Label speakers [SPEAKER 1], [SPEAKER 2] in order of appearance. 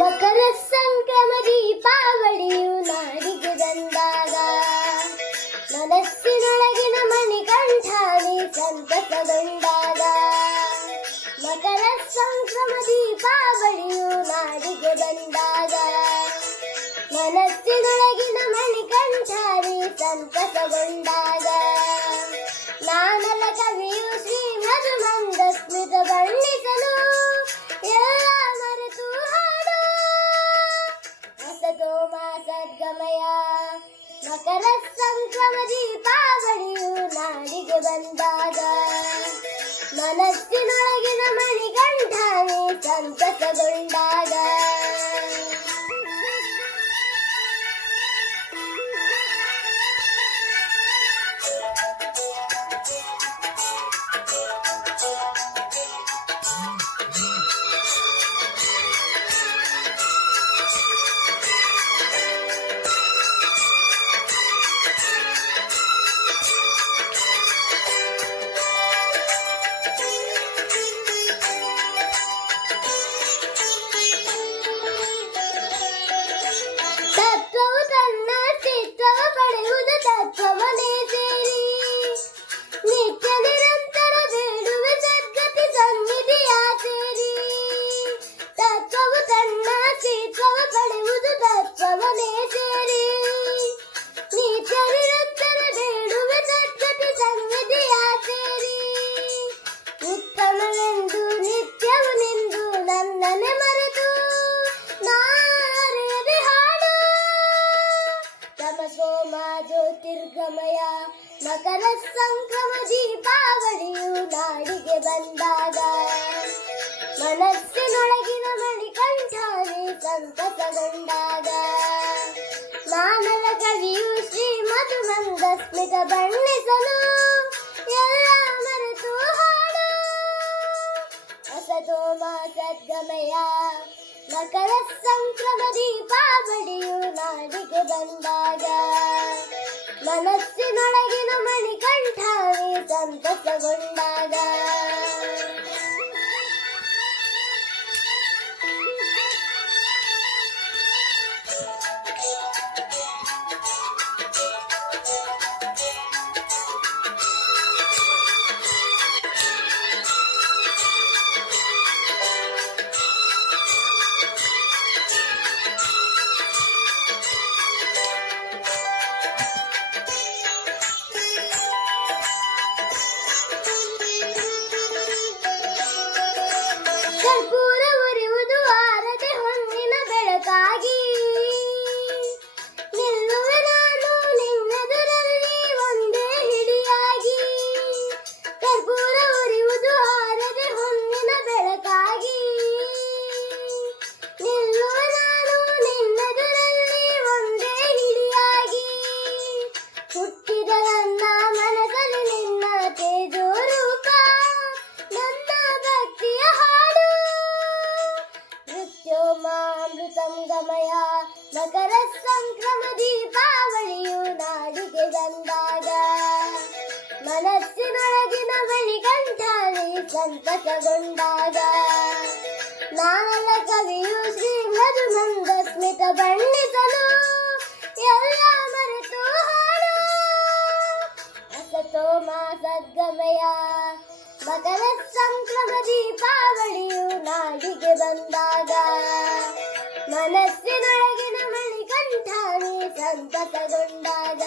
[SPEAKER 1] ಮಕರ ಸಂಕ್ರಮ ದೀಪಾವಳಿಯು ನಾಡಿಗೆ ಬಂದಾಗ ಮನಸ್ಸಿನೊಳಗಿನ ಮಣಿಕಂಠಾನಿ ಸಂತಸಗೊಂಡಾಗ ಮಕರ ಸಂಕ್ರಮ ದೀಪಾವಳಿಯು ನಾಡಿಗೆ ಬಂದಾಗ ಮನಸ್ಸಿನೊಳಗಿನ ಮಣಿಕಂಠಾನಿ ಸಂತಸಗೊಂಡಾಗ ಸದ್ಗಮಯ ಮಕರ ಸಂಕ್ರಮ ದೀಪಾವಳಿಯು ನಾಡಿಗೆ ಬಂದಾಗ ಮನಸ್ಸಿನೊಳಗಿನ ಮಣಿಗಂಠಾನೆ ಸಂತಸಗೊಂಡಾಗ ಮಕರ ಸಂಕ್ರಮ ದೀಪಾವಳಿಯು ನಾಡಿಗೆ ಬಂದಾಗ ಮನಸ್ಸಿನೊಳಗಿನ ಮಣಿಕಂಠಾನೆ ಸಂತಸಗೊಂಡಾಗ ಮಾನವ ಕವಿಯು ಶ್ರೀ ಮಧುಮಂದ ಸ್ಮಿತ ಬಣ್ಣಿಸಲು ಎಲ್ಲ ಮರೆತು ಹಾಡು. ಅಸತೋಮ ಸದ್ಗಮಯ ಮಕರ ಸಂಕ್ರಮ ದೀಪಾವಳಿಯು ನಾಡಿಗೆ ಬಂದಾಗ ಮನಸ್ಸಿನೊಳಗಿನ ಮಣಿಕಂಠಾನೆ ಸಂತಸಗೊಂಡಾಗ. ಮನಸ್ಸಿನೊಳಗಿನ ಮಣಿಗಂಠಾನೆ ಸಂತಸಗೊಂಡಾಗ ನಾನಲ್ಲ ಕವಿಯು ಶ್ರೀ ಮಧುಮಂದ ಸ್ಮಿತ ಬಣ್ಣಿಸಲು ಎಲ್ಲ ಮರೆತು ಹಾಡು ಮಾ ಸದ್ಗಮಯ ಮಕರ ಸಂಕ್ರಮ ದೀಪಾವಳಿಯು ನಾಡಿಗೆ ಬಂದಾಗ ಮನಸ್ಸಿನೊಳಗಿನ ಮಣಿಕಂಠಾನೆ ಸಂತಸಗೊಂಡಾಗ